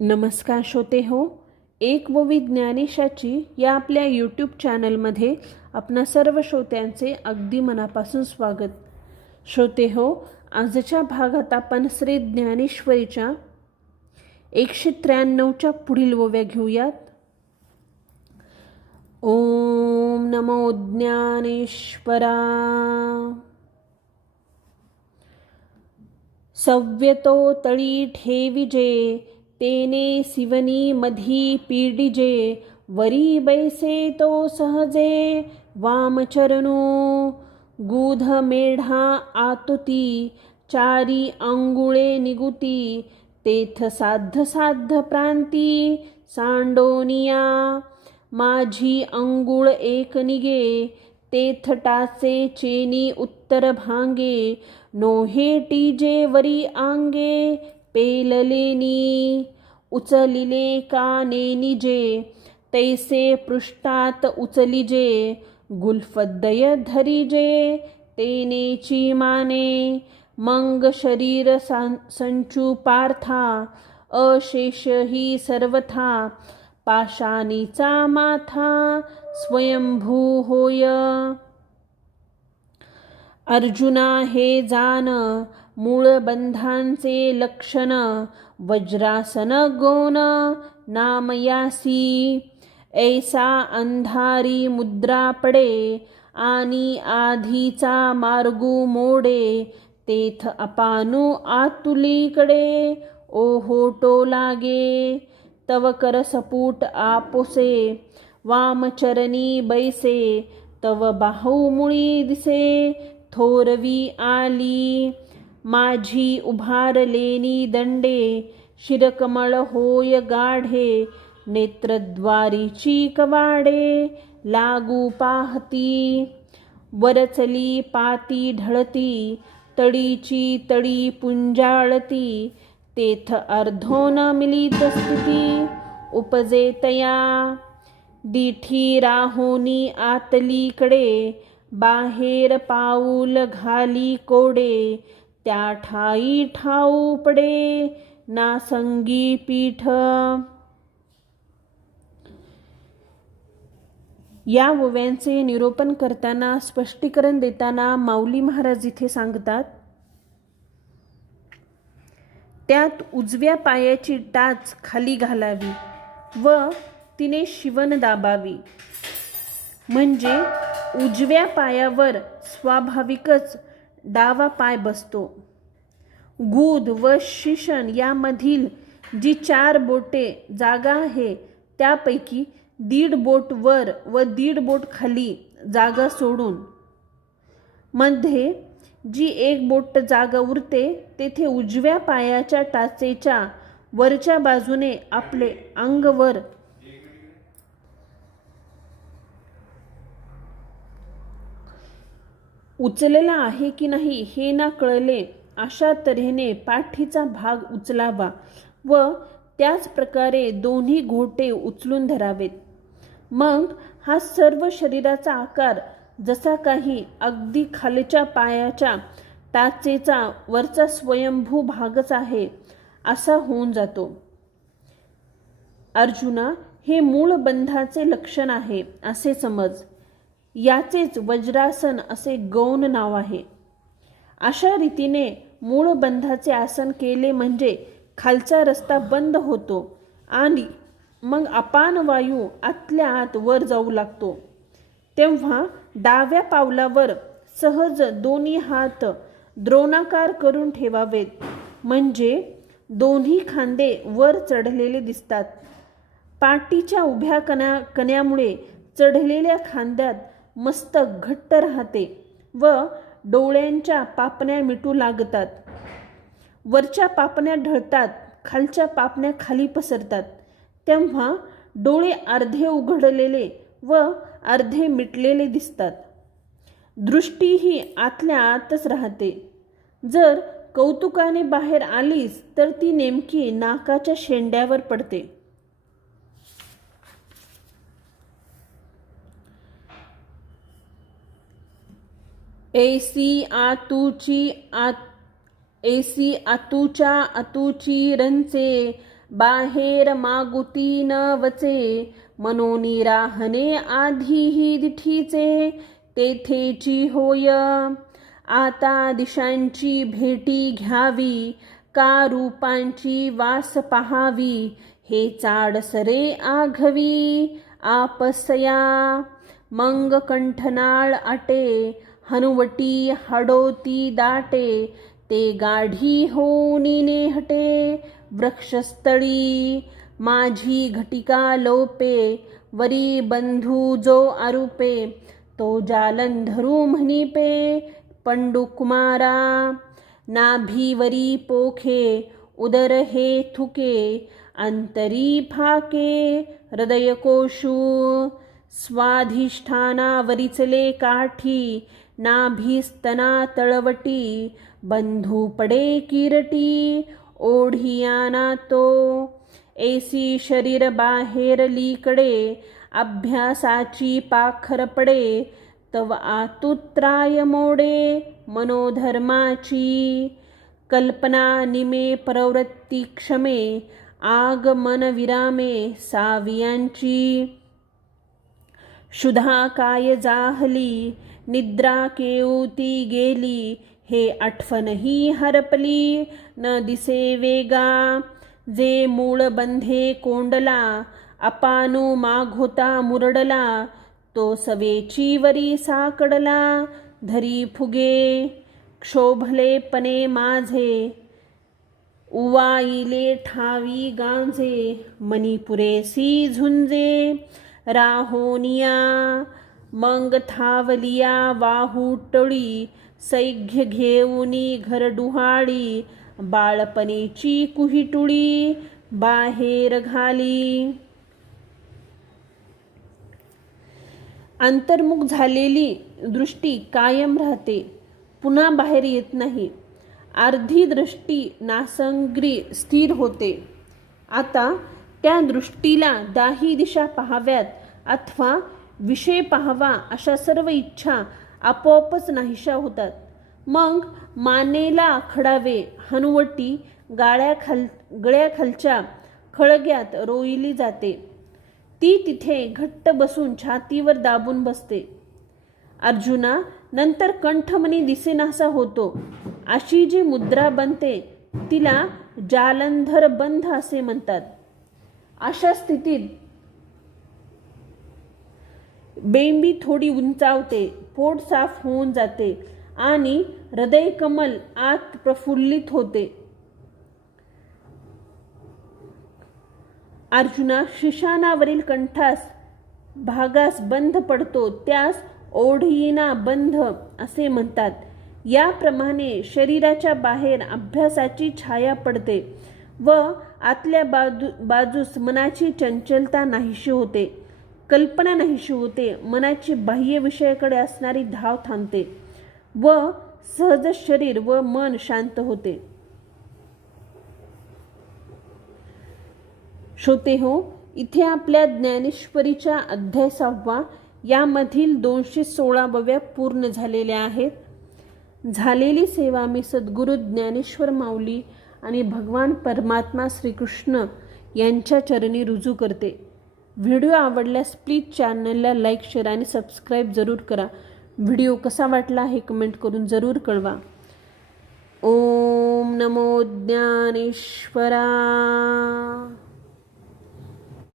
नमस्कार श्रोते हो, एक व विज्ञानेशाची या आपल्या यूट्यूब चॅनलमध्ये आपणा सर्व श्रोत्यांचे अगदी मनापासून स्वागत. श्रोते हो, आजच्या भागात आपण श्री ज्ञानेश्वरीच्या 193च्या पुढील ओव्या घेऊयात. ओम नमो ज्ञानेश्वरा. सव्यतो तळी ठेविजे, तेने सिवनी मधी पीडिजे. वरी बैसे तो सहजे, वामचरणू गूढ मेढा आतुती. चारी अंगुळे निगुती, तेथ साध्य साध्य प्रांती. सांडोनिया माझी अंगुळ एक निगे, तेथ टाचे चेनी उत्तर भांगे. नोहेटीजे वरी आंगे, पेललेनी उचलिले काने निजे. तैसे पृष्ठात उचलिजे, गुल्फदय धरिजे. तेनेची माने मंग शरीर संचू पार्था. अशेष ही सर्वथा, पाषाणीचा माथा स्वयंभू होय. अर्जुना हे जान, मूळ बंधांचे लक्षण. वज्रासन गौण नामयासी, ऐसा अंधारी मुद्रा पडे. आणि आधीचा मार्गू मोडे, तेथ अपानू आतुलीकडे. ओहोटो लागे तव कर सपूट आपोसे. वामचरणी बैसे, तव बाहुमुळी दिसे. थोरवी आली माझी उभारलेनी दंडे. शिरकमळ होय गाढे, नेत्रद्वारीची कवाडे. लागू पाहती वरचली पाती ढळती. तडीची तडी पुंजाळती, तेथ अर्धोन मिलित स्थिती. उपजे तया दिठी राहोनी आतलीकडे. बाहेर पाऊल घाली कोडे, त्या ठाई ठाऊ पडे. नासंगी पीठ. या ओव्यांचे निरूपण करताना, स्पष्टीकरण देताना माऊली महाराज इथे सांगतात, त्यात उजव्या पायाची टाच खाली घालावी व तिने शिवण दाबावी. म्हणजे उजव्या पायावर स्वाभाविकच डावा पाय बसतो. गुद व शिशन यामधील जी 4 बोटे जागा आहे, त्यापैकी 1.5 बोट वर व 1.5 बोट खाली जागा सोडून मध्ये जी 1 बोट जागा उरते, तेथे उजव्या पायाच्या टाचेच्या वरच्या बाजूने आपले अंग वर उचलला आहे की नाही हे ना कळले अशा तऱ्हेने पाठीचा भाग उचलावा व त्याच प्रकारे दोन्ही घोटे उचलून धरावेत. मग हा सर्व शरीराचा आकार जसा काही अगदी खालच्या पायाच्या टाचेचा वरचा स्वयंभू भागच आहे असा होऊन जातो. अर्जुना, हे मूळ बंधाचे लक्षण आहे असे समज. याचेच वज्रासन असे गौण नाव आहे. अशा रीतीने मूळ बंधाचे आसन केले म्हणजे खालचा रस्ता बंद होतो आणि मग अपान वायू आतल्या आत वर जाऊ लागतो. तेव्हा डाव्या पावलावर सहज दोन्ही हात द्रोणाकार करून ठेवावेत, म्हणजे दोन्ही खांदे वर चढलेले दिसतात. पाठीच्या उभ्या कण्यामुळे चढलेल्या खांद्यात मस्तक घट्ट राहते व डोळ्यांच्या पापण्या मिटू लागतात. वरच्या पापण्या ढळतात, खालच्या पापण्या खाली पसरतात. तेव्हा डोळे अर्धे उघडलेले व अर्धे मिटलेले दिसतात. दृष्टीही आतल्या आतच राहते. जर कौतुकाने बाहेर आलीस तर ती नेमकी नाकाच्या शेंड्यावर पडते. ऐसी आतूची आतूच्या आतूची रंचे. बाहेर मागुती न वचे, मनोनी राहणे आधीही दिठीचे, तेथेची होय. आता दिशांची भेटी घ्यावी, का रूपांची वास पहावी, हे चाडसरे आघवी आपसया. मग कंठनाळ आटे, हनुवटी हडोती दाटे, ते गाढी होनी नेहटे वृक्षस्थळी. माझी घटिका लोपे, वरी बंधू जो आरूपे, तो जालंधरू म्हणिपे पंडुकुमारा. नाभीवरी पोखे, उदर हे थुके, अंतरी फाके हृदयकोशू. स्वाधिष्ठानावरिचले काठी, नाभीस्तना तळवटी, बंधू पडे किरटी ओढियाना तो. ऐसी शरीर बाहेर लीकडे, अभ्यासाची पाखर पडे, तव आतुत्राय मोडे मनोधर्माची. कल्पना निमे प्रवृत्ती क्षमे, आगमन विरामे सावियांची. शुद्धा काय जाहली, निद्रा केऊती गेली, हे आठवणही हरपली न दिसे वेगा. जे मूळ बंधे कोंडला, अपानू माघोता मुरडला, तो सवेची वरी साकडला धरी फुगे. क्षोभलेपणे माझे, उवाईले ठावी गांजे, मणिपुरेसी झुंजे राहोनिया. मग थावलिया वाहुटळी, सैघ्य घेऊनी घर डुहाळी, बाळपणीची कुहिटुळी बाहेर घाली. अंतर्मुख झालेली दृष्टी कायम राहते, पुन्हा बाहेर येत नाही. अर्धी दृष्टी नासंग्री स्थिर होते. आता त्या दृष्टीला दाही दिशा पाहाव्यात अथवा विषय पाहावा अशा सर्व इच्छा आपोआपच नाहीशा होतात. मग मानेला खडावे, हनुवटी गळ्याखालच्या खळग्यात रोईली जाते. ती तिथे घट्ट बसून छातीवर दाबून बसते. अर्जुना, नंतर कंठमणी दिसेनासा होतो. अशी जी मुद्रा बनते तिला जालंधर बंध असे म्हणतात. अशा स्थितीत बेंबी थोडी उंचावते, पोट साफ होऊन जाते आणि हृदयकमल आत प्रफुल्लित होते. अर्जुना, शिशानावरील कंठास भागास बंध पडतो, त्यास ओढीना बंध असे म्हणतात. याप्रमाणे शरीराच्या बाहेर अभ्यासाची छाया पडते व आतल्या बाजूस मनाची चंचलता नाहीशी होते, कल्पना नाहीशी होते. मनाची बाह्य विषयाकडे असणारी धाव थांबते व सहज शरीर व मन शांत होते. श्रोते हो, इथे आपल्या ज्ञानेश्वरीच्या अध्याय 6 यामधील 216 पूर्ण झालेल्या आहेत. झालेली सेवा मी सद्गुरू ज्ञानेश्वर माऊली आणि भगवान परमात्मा श्रीकृष्ण यांच्या चरणी रुजू करते. व्हिडिओ आवडल्यास प्लीज चॅनलला लाईक, शेअर आणि सबस्क्राईब जरूर करा. व्हिडिओ कसा वाटला हे कमेंट करून जरूर कळवा. ओम नमो ज्ञानेश्वराय.